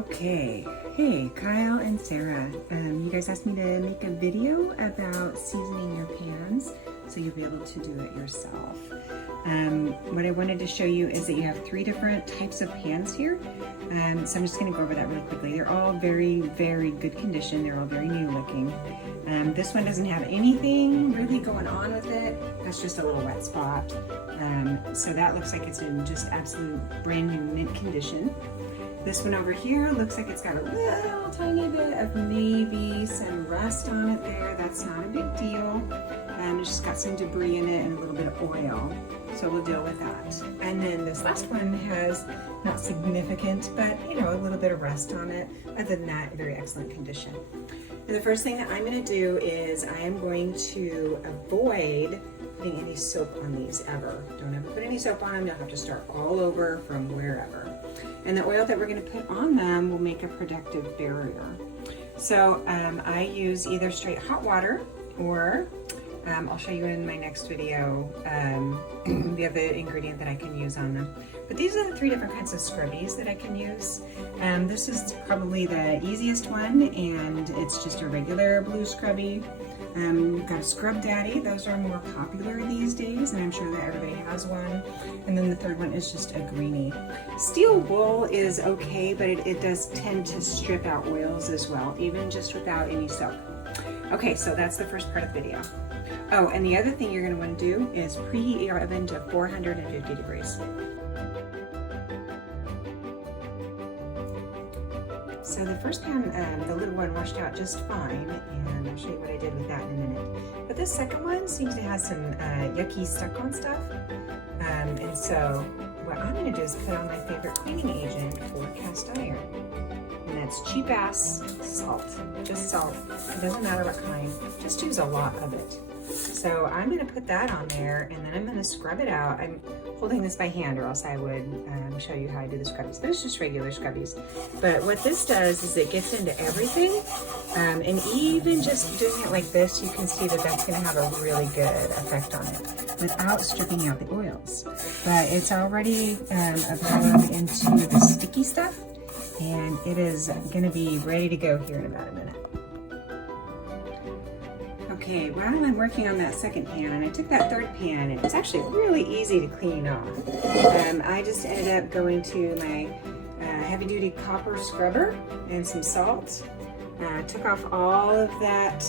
Okay, hey, Kyle and Sarah. You guys asked me to make a video about seasoning your pans so you'll be able to do it yourself. What I wanted to show you is that you have 3 different types of pans here. So I'm just gonna go over that really quickly. They're all very, very good condition. They're all very new looking. This one doesn't have anything really going on with it. That's just a little wet spot. So that looks like it's in just absolute brand new mint condition. This one over here looks like it's got a little tiny bit of maybe some rust on it there. That's not a big deal. It's just got some debris in it and a little bit of oil. So we'll deal with that. And then this last one has not significant, but you know, a little bit of rust on it. Other than that, very excellent condition. And the first thing that I'm gonna do is I am going to avoid putting any soap on these ever. Don't ever put any soap on them. You'll have to start all over from wherever. And the oil that we're going to put on them will make a protective barrier. So I use either straight hot water or I'll show you in my next video the other ingredient that I can use on them. But these are the 3 different kinds of scrubbies that I can use. This is probably the easiest one, and it's just a regular blue scrubby. You've got a Scrub Daddy. Those are more popular these days, and I'm sure that everybody has one. And then the third one is just a greenie. Steel wool is okay, but it does tend to strip out oils as well, even just without any soap. Okay, so that's the first part of the video. Oh, and the other thing you're going to want to do is preheat your oven to 450 degrees. So the first pan, the little one washed out just fine, and I'll show you what I did with that in a minute. But this second one seems to have some yucky stuck-on stuff. And so what I'm going to do is put on my favorite cleaning agent for cast iron. And that's cheap-ass salt. Just salt. It doesn't matter what kind. Just use a lot of it. So I'm going to put that on there, and then I'm going to scrub it out. I'm holding this by hand, or else I would show you how I do the scrubbies. But it's just regular scrubbies. But what this does is it gets into everything, and even just doing it like this, you can see that that's going to have a really good effect on it without stripping out the oils. But it's already absorbed into the sticky stuff, and it is going to be ready to go here in about a minute. Okay, while I'm working on that second pan, I took that third pan, and it's actually really easy to clean off. I just ended up going to my heavy-duty copper scrubber and some salt. Took off all of that,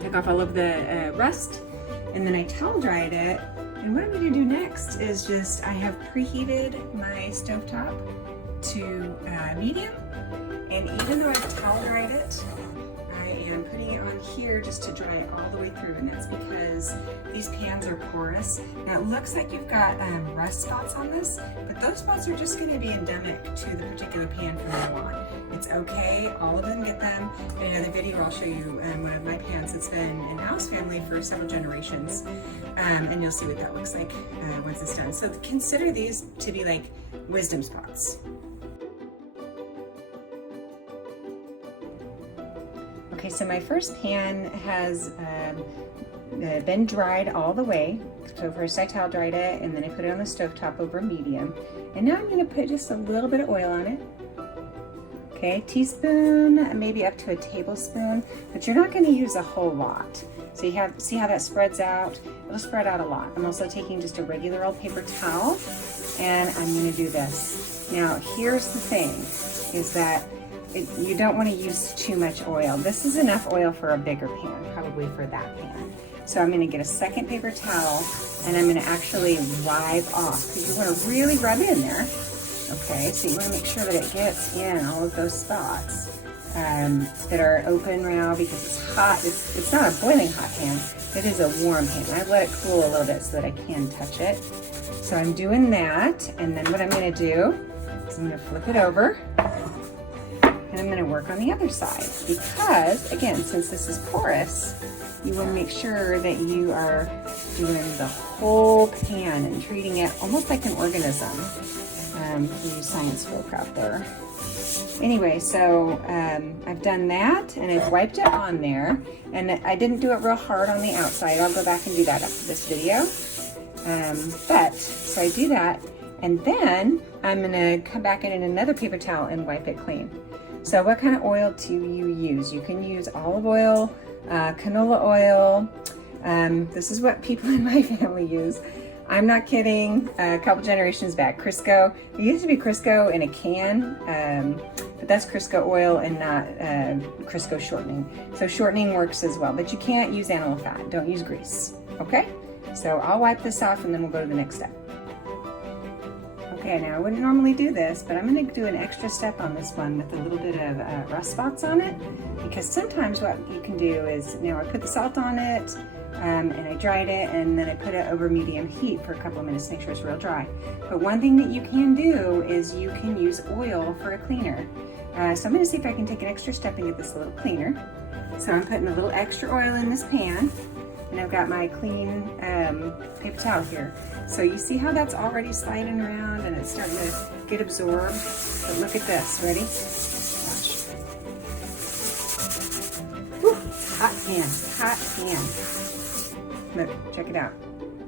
took off all of the rust, and then I towel dried it. And what I'm going to do next is just, I have preheated my stovetop to medium, and even though I've towel dried it, I'm putting it on here just to dry it all the way through, and that's because these pans are porous. Now it looks like you've got rust spots on this, but those spots are just going to be endemic to the particular pan from now on. It's okay, all of them get them. In another video I'll show you one of my pans that's been in the house family for several generations, and you'll see what that looks like once it's done. So consider these to be like wisdom spots. Okay, so my first pan has been dried all the way. So first I towel dried it, and then I put it on the stovetop over medium. And now I'm going to put just a little bit of oil on it. Okay, teaspoon, maybe up to a tablespoon, but you're not going to use a whole lot. So you have, see how that spreads out? It'll spread out a lot. I'm also taking just a regular old paper towel, and I'm going to do this. Now here's the thing, is that you don't want to use too much oil. This is enough oil for a bigger pan, probably for that pan. So I'm going to get a second paper towel, and I'm going to actually wipe off, because you want to really rub in there. Okay, so you want to make sure that it gets in all of those spots that are open now, because it's hot. It's not a boiling hot pan. It is a warm pan. I've let it cool a little bit so that I can touch it. So I'm doing that, and then what I'm going to do is I'm going to flip it over. And I'm going to work on the other side, because again, since this is porous, you want to make sure that you are doing the whole pan and treating it almost like an organism. For you science folk out there. Anyway, so I've done that, and I've wiped it on there, and I didn't do it real hard on the outside. I'll go back and do that after this video. So I do that, And then I'm gonna come back in another paper towel and wipe it clean. So what kind of oil do you use? You can use olive oil, canola oil. This is what people in my family use. I'm not kidding. A couple generations back, Crisco. It used to be Crisco in a can, but that's Crisco oil and not Crisco shortening. So shortening works as well, but you can't use animal fat. Don't use grease, okay? So I'll wipe this off and then we'll go to the next step. Okay, now I wouldn't normally do this, but I'm gonna do an extra step on this one with a little bit of rust spots on it, because sometimes what you can do is, now I put the salt on it, and I dried it, and then I put it over medium heat for a couple of minutes to make sure it's real dry. But one thing that you can do is you can use oil for a cleaner. So I'm gonna see if I can take an extra step and get this a little cleaner. So I'm putting a little extra oil in this pan, and I've got my clean paper towel here. So you see how that's already sliding around and it's starting to get absorbed? But look at this, ready? Watch. Whew, hot pan, hot pan. Look, check it out.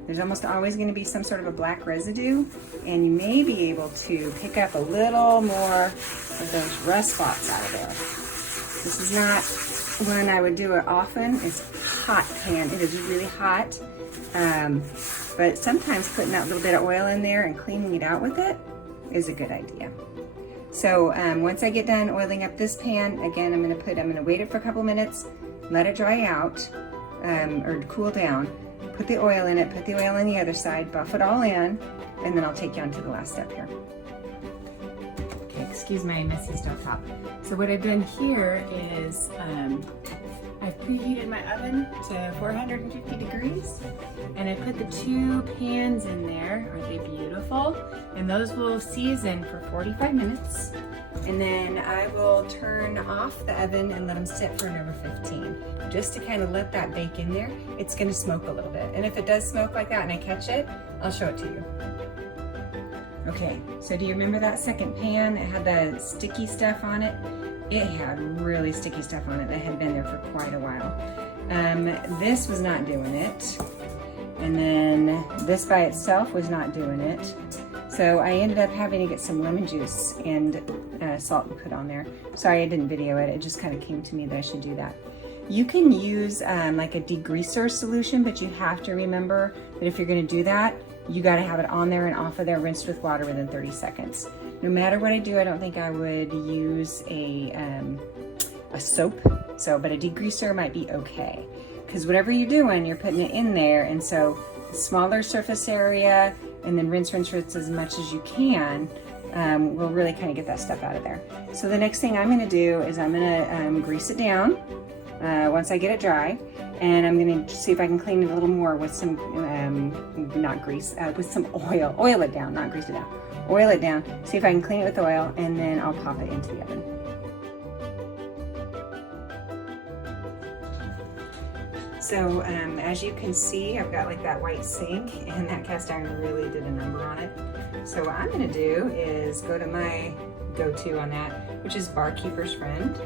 There's almost always gonna be some sort of a black residue, and you may be able to pick up a little more of those rust spots out of there. This is not when I would do it often. It's hot pan. It is really hot. But sometimes putting that little bit of oil in there and cleaning it out with it is a good idea. So once I get done oiling up this pan, again, I'm gonna wait it for a couple minutes, let it dry out, or cool down, put the oil in it, put the oil on the other side, buff it all in, and then I'll take you on to the last step here. Okay, excuse my messy stove top. So what I've done here is I've preheated my oven to 450 degrees, and I put the two pans in there. Aren't they beautiful? And those will season for 45 minutes. And then I will turn off the oven and let them sit for another 15, just to kind of let that bake in there. It's gonna smoke a little bit. And if it does smoke like that and I catch it, I'll show it to you. Okay, so do you remember that second pan? It had the sticky stuff on it. It had really sticky stuff on it that had been there for quite a while. This was not doing it. And then this by itself was not doing it. So I ended up having to get some lemon juice and salt and put on there. Sorry I didn't video it. It just kind of came to me that I should do that. You can use like a degreaser solution, but you have to remember that if you're gonna do that, you gotta have it on there and off of there, rinsed with water within 30 seconds. No matter what I do, I don't think I would use a soap, but a degreaser might be okay. Because whatever you're doing, you're putting it in there, and so smaller surface area, and then rinse as much as you can, will really kind of get that stuff out of there. So the next thing I'm gonna do is I'm gonna grease it down once I get it dry, and I'm gonna see if I can clean it a little more with some, with some oil. Oil it down, not grease it down. Oil it down, see if I can clean it with oil, and then I'll pop it into the oven. So as you can see, I've got like that white sink, and that cast iron really did a number on it. So what I'm gonna do is go to my go-to on that, which is Barkeeper's Friend.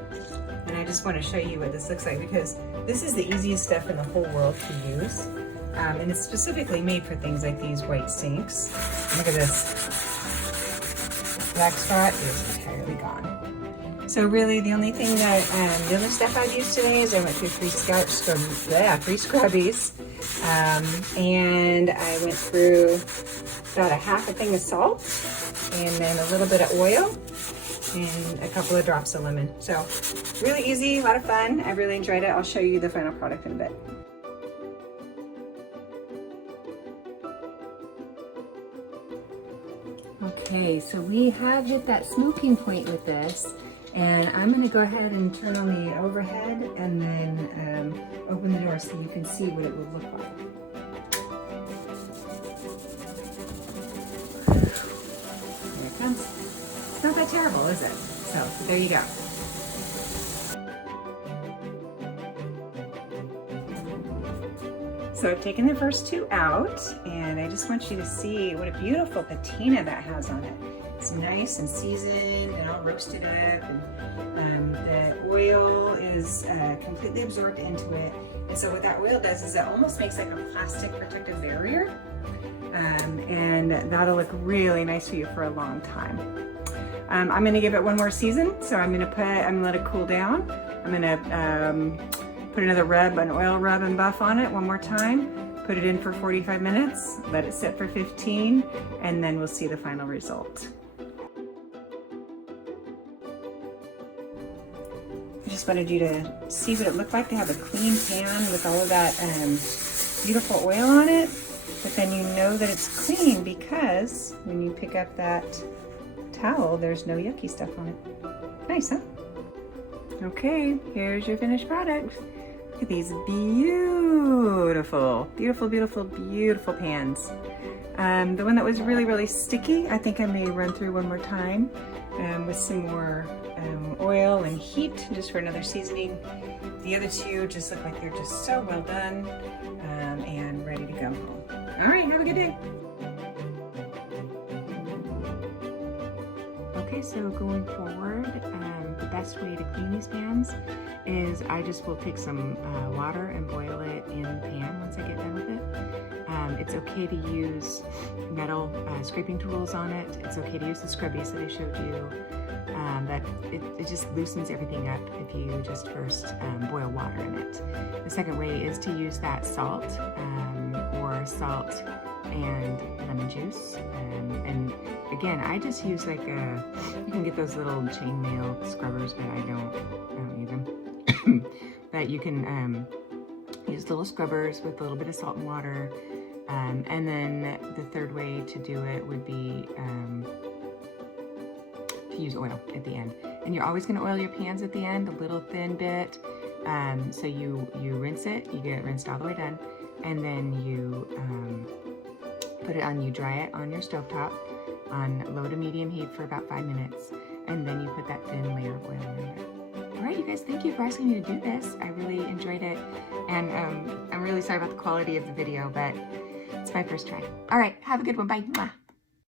And I just wanna show you what this looks like, because this is the easiest stuff in the whole world to use. And it's specifically made for things like these white sinks. Look at this. Black spot is entirely gone. So really the only thing that, the other stuff I've used today is I went through three scrubbies. And I went through about a half a thing of salt, and then a little bit of oil, and a couple of drops of lemon. So really easy, a lot of fun. I really enjoyed it. I'll show you the final product in a bit. Okay, so we have hit that smoking point with this, and I'm going to go ahead and turn on the overhead and then open the door so you can see what it would look like. There it comes. It's not that terrible, is it? So there you go. So I've taken the first two out, and I just want you to see what a beautiful patina that has on it. It's nice and seasoned and all roasted up, and the oil is completely absorbed into it. And so what that oil does is it almost makes like a plastic protective barrier and that'll look really nice for you for a long time. I'm gonna give it one more season, so I'm gonna let it cool down. I'm gonna put an oil rub and buff on it one more time, put it in for 45 minutes, let it sit for 15, and then we'll see the final result. I just wanted you to see what it looked like to have a clean pan with all of that beautiful oil on it, but then you know that it's clean because when you pick up that towel, there's no yucky stuff on it. Nice, huh? Okay, here's your finished product. Look at these beautiful, beautiful, beautiful, beautiful pans. The one that was really, really sticky, I think I may run through one more time with some more oil and heat just for another seasoning. The other two just look like they're just so well done and ready to go. All right, have a good day. Okay, so going forward, the best way to clean these pans is I just will take some water and boil it in the pan once I get done with it. It's okay to use metal scraping tools on it. It's okay to use the scrubbies that I showed you. That it just loosens everything up if you just first boil water in it. The second way is to use that salt or salt and lemon juice. And again, I just use like you can get those little chainmail scrubbers, but I don't need them. But you can use little scrubbers with a little bit of salt and water. And then the third way to do it would be to use oil at the end. And you're always gonna oil your pans at the end, a little thin bit. So you rinse it, you get it rinsed all the way done, and then you you dry it on your stovetop on low to medium heat for about 5 minutes, and then you put that thin layer of oil in there. All right, you guys, thank you for asking me to do this. I really enjoyed it, and I'm really sorry about the quality of the video, but it's my first try. All right, have a good one. Bye. Mwah.